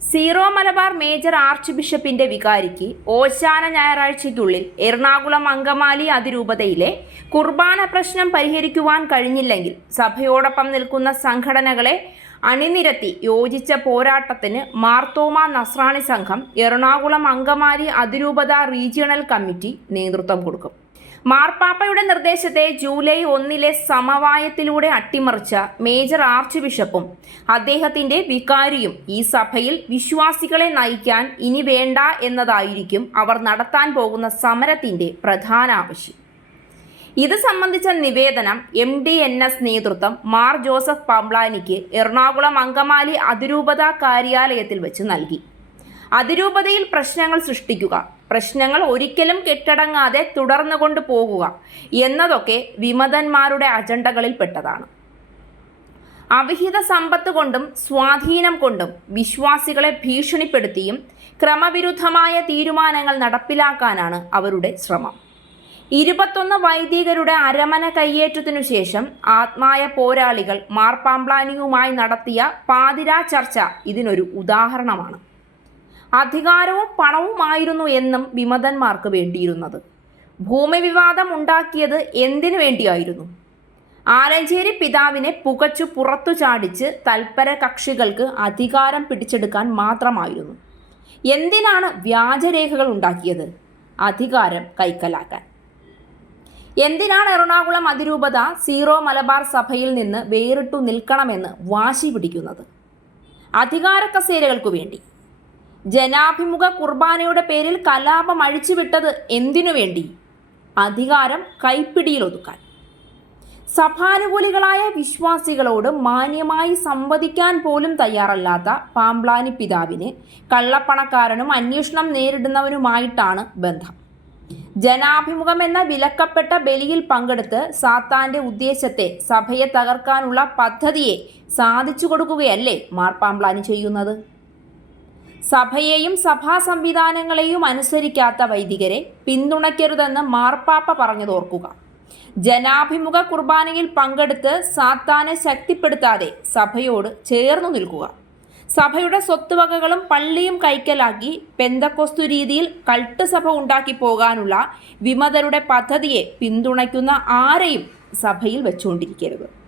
Zero Malabar major arch ബിഷപ്പിന്റെ വികാരിക്ക് ഓശാന ഞായറാഴ്ചയ്ക്കുള്ളിൽ എറണാകുളം അങ്കമാലി അതിരൂപതയിലെ കുർബാന പ്രശ്നം പരിഹരിക്കുവാൻ കഴിഞ്ഞില്ലെങ്കിൽ സഭയോടൊപ്പം നിൽക്കുന്ന സംഘടനകളെ അണിനിരത്തി യോജിച്ച പോരാട്ടത്തിന് മാർത്തോമ നസ്രാണി സംഘം എറണാകുളം അങ്കമാലി അതിരൂപത റീജിയണൽ കമ്മിറ്റി നേതൃത്വം കൊടുക്കും. മാർപ്പാപ്പയുടെ നിർദ്ദേശത്തെ ജൂലൈ ഒന്നിലെ സമവായത്തിലൂടെ അട്ടിമറിച്ച മേജർ ആർച്ച് ബിഷപ്പും അദ്ദേഹത്തിന്റെ വികാരിയും ഈ സഭയിൽ വിശ്വാസികളെ നയിക്കാൻ ഇനി വേണ്ട എന്നതായിരിക്കും അവർ നടത്താൻ പോകുന്ന സമരത്തിന്റെ പ്രധാന ആവശ്യം. ഇത് സംബന്ധിച്ച നിവേദനം എം ഡി എൻ എസ് നേതൃത്വം മാർ ജോസഫ് പാംബ്ലാനിക്ക് എറണാകുളം അങ്കമാലി അതിരൂപത കാര്യാലയത്തിൽ വെച്ച് നൽകി. അതിരൂപതയിൽ പ്രശ്നങ്ങൾ സൃഷ്ടിക്കുക പ്രശ്നങ്ങൾ ഒരിക്കലും കെട്ടടങ്ങാതെ തുടർന്നു കൊണ്ട് പോകുക എന്നതൊക്കെ വിമതന്മാരുടെ അജണ്ടകളിൽ പെട്ടതാണ്. അവിഹിത സമ്പത്ത് കൊണ്ടും സ്വാധീനം കൊണ്ടും വിശ്വാസികളെ ഭീഷണിപ്പെടുത്തിയും ക്രമവിരുദ്ധമായ തീരുമാനങ്ങൾ നടപ്പിലാക്കാനാണ് അവരുടെ ശ്രമം. ഇരുപത്തൊന്ന് വൈദികരുടെ അരമന കയ്യേറ്റത്തിനു ശേഷം ആത്മായ പോരാളികൾ മാർപ്പാംപ്ലാനിയുമായി നടത്തിയ പാതിരാ ചർച്ച ഇതിനൊരു ഉദാഹരണമാണ്. അധികാരവും പണവുമായിരുന്നു എന്നും വിമതന്മാർക്ക് വേണ്ടിയിരുന്നത്. ഭൂമി വിവാദം ഉണ്ടാക്കിയത് എന്തിനു വേണ്ടിയായിരുന്നു? ആലഞ്ചേരി പിതാവിനെ പുകച്ചു പുറത്തു ചാടിച്ച് തൽപര കക്ഷികൾക്ക് അധികാരം പിടിച്ചെടുക്കാൻ മാത്രമായിരുന്നു. എന്തിനാണ് വ്യാജരേഖകൾ ഉണ്ടാക്കിയത്? അധികാരം കൈക്കലാക്കാൻ. എന്തിനാണ് എറണാകുളം അതിരൂപത സീറോ മലബാർ സഭയിൽ നിന്ന് വേറിട്ടു നിൽക്കണമെന്ന് വാശി പിടിക്കുന്നത്? അധികാര കസേരകൾക്കു വേണ്ടി. ജനാഭിമുഖ കുർബാനയുടെ പേരിൽ കലാപം അഴിച്ചുവിട്ടത് എന്തിനു വേണ്ടി? അധികാരം കൈപ്പിടിയിലൊതുക്കാൻ. സഭാനുകൂലികളായ വിശ്വാസികളോട് മാന്യമായി സംവദിക്കാൻ പോലും തയ്യാറല്ലാത്ത പാംബ്ലാനി പിതാവിന് കള്ളപ്പണക്കാരനും അന്വേഷണം നേരിടുന്നവനുമായിട്ടാണ് ബന്ധം. ജനാഭിമുഖം എന്ന വിലക്കപ്പെട്ട ബലിയിൽ പങ്കെടുത്ത് സാത്താന്റെ ഉദ്ദേശത്തെ സഭയെ തകർക്കാനുള്ള പദ്ധതിയെ സാധിച്ചു കൊടുക്കുകയല്ലേ മാർപ്പാംബ്ലാനി ചെയ്യുന്നത്? സഭയെയും സഭാ സംവിധാനങ്ങളെയും അനുസരിക്കാത്ത വൈദികരെ പിന്തുണയ്ക്കരുതെന്ന് മാർപ്പാപ്പ പറഞ്ഞതോർക്കുക ജനാഭിമുഖ കുർബാനയിൽ പങ്കെടുത്ത് സാത്താനെ ശക്തിപ്പെടുത്താതെ സഭയോട് ചേർന്നു നിൽക്കുക. സഭയുടെ സ്വത്തുവകകളും പള്ളിയും കൈക്കലാക്കി പെന്തക്കൊസ്തു രീതിയിൽ കൾട്ട് സഭ ഉണ്ടാക്കി പോകാനുള്ള വിമതരുടെ പദ്ധതിയെ പിന്തുണയ്ക്കുന്ന ആരെയും സഭയിൽ വെച്ചുകൊണ്ടിരിക്കരുത്.